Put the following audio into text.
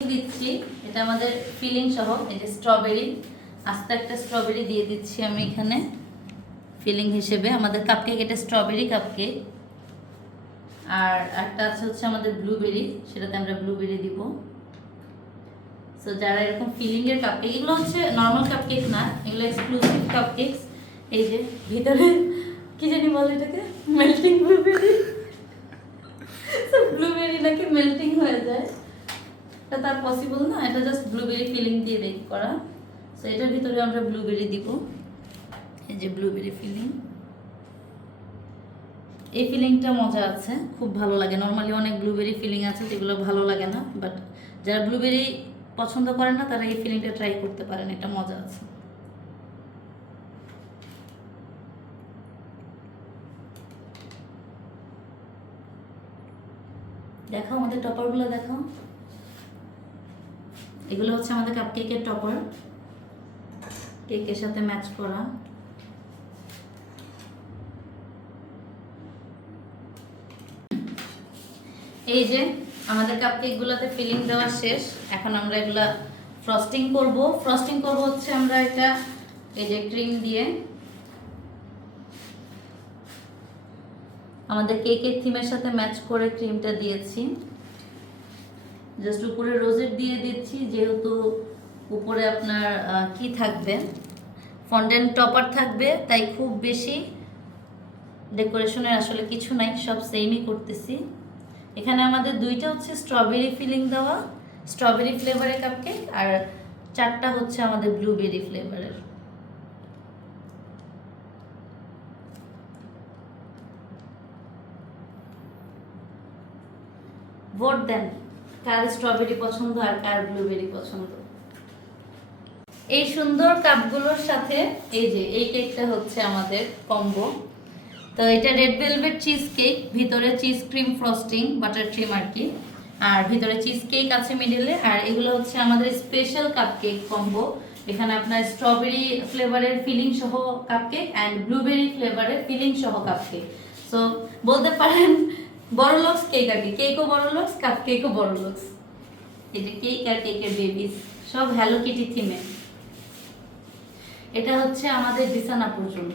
দিচ্ছি এটা আমাদের ফিলিং সহ এই যে স্ট্রবেরি আস্তে একটা স্ট্রবেরি দিয়ে দিচ্ছি আমি এখানে ফিলিং হিসেবে আমাদের কাপকেক এটা স্ট্রবেরি কাপকেক আর একটা আছে হচ্ছে আমাদের ব্লুবেরি সেটাতে আমরা ব্লুবেরি দিব সো যারা এরকম ফিলিং এর কাপকেক এগুলো হচ্ছে নরমাল কাপকেক না এগুলো এক্সক্লুসিভ কাপকেকস এই যে ভিতরে কি জানি বলে এটাকে মেল্টিং ব্লুবেরি ব্লুবেরি নাকি মেল্টিং হয়ে যায় এটা তার পসিবল না এটা জাস্ট ব্লুবেরি ফিলিং দিয়ে বেক করা সো এটার ভিতরে আমরা ব্লুবেরি দিব এই যে ব্লুবেরি ফিলিং এই ফিলিংটা মজা আছে খুব ভালো লাগে নরমালি অনেক ব্লুবেরি ফিলিং আছে যেগুলো ভালো লাগে না বাট যারা ব্লুবেরি পছন্দ করেন না তারা এই ফিলিংটা ট্রাই করতে পারেন এটা মজা আছে দেখো আমাদের টপারগুলো দেখো এগুলো হচ্ছে আমাদের কাপকেকের টপার কেকের সাথে ম্যাচ করা এই যে আমাদের কাপকেকগুলোতে ফিলিং দেওয়া শেষ এখন আমরা এগুলা ফ্রস্টিং করব হচ্ছে আমরা এটা এই যে ক্রিম দিয়ে আমাদের কেকের থিমের সাথে ম্যাচ করে ক্রিমটা দিয়েছি জাস্ট উপরে রোজেট দিয়ে দিচ্ছি যেহেতু উপরে আপনার কি থাকবে ফন্ডেন্ট টপার থাকবে তাই খুব বেশি ডেকোরেশনের আসলে কিছু নাই সব সেমই করতেছি এখানে আমাদের দুইটা হচ্ছে স্ট্রবেরি ফিলিং দেওয়া স্ট্রবেরি ফ্লেভারের কাপকেক আর চারটা হচ্ছে আমাদের ব্লুবেরি ফ্লেভারের ভোট দেন কার স্ট্রবেরি পছন্দ আর কার ব্লুবেরি পছন্দ এই সুন্দর কাপগুলোর সাথে এই যে এই কেকটা হচ্ছে আমাদের কম্বো তো এটা রেড ভেলভেট চিজ কেক ভিতরে cheese cream frosting butter cream আর কি আর ভিতরে চিজ কেক আছে মিডলে আর এগুলো হচ্ছে আমাদের স্পেশাল কাপকেক কম্বো এখানে আপনার স্ট্রবেরি ফ্লেভারের ফিলিং সহ কাপকেক অ্যান্ড ব্লুবেরি ফ্লেভারের ফিলিং সহ কাপকেক সো বলতে পারেন বড়লোকস কেক আর কি কেকও বড়লোকস কাপকেকও বড়লোকস এই যে কেক আর কেকের বেবিস সব হ্যালো কিটি থিমে এটা হচ্ছে আমাদের বিছানা পর্যন্ত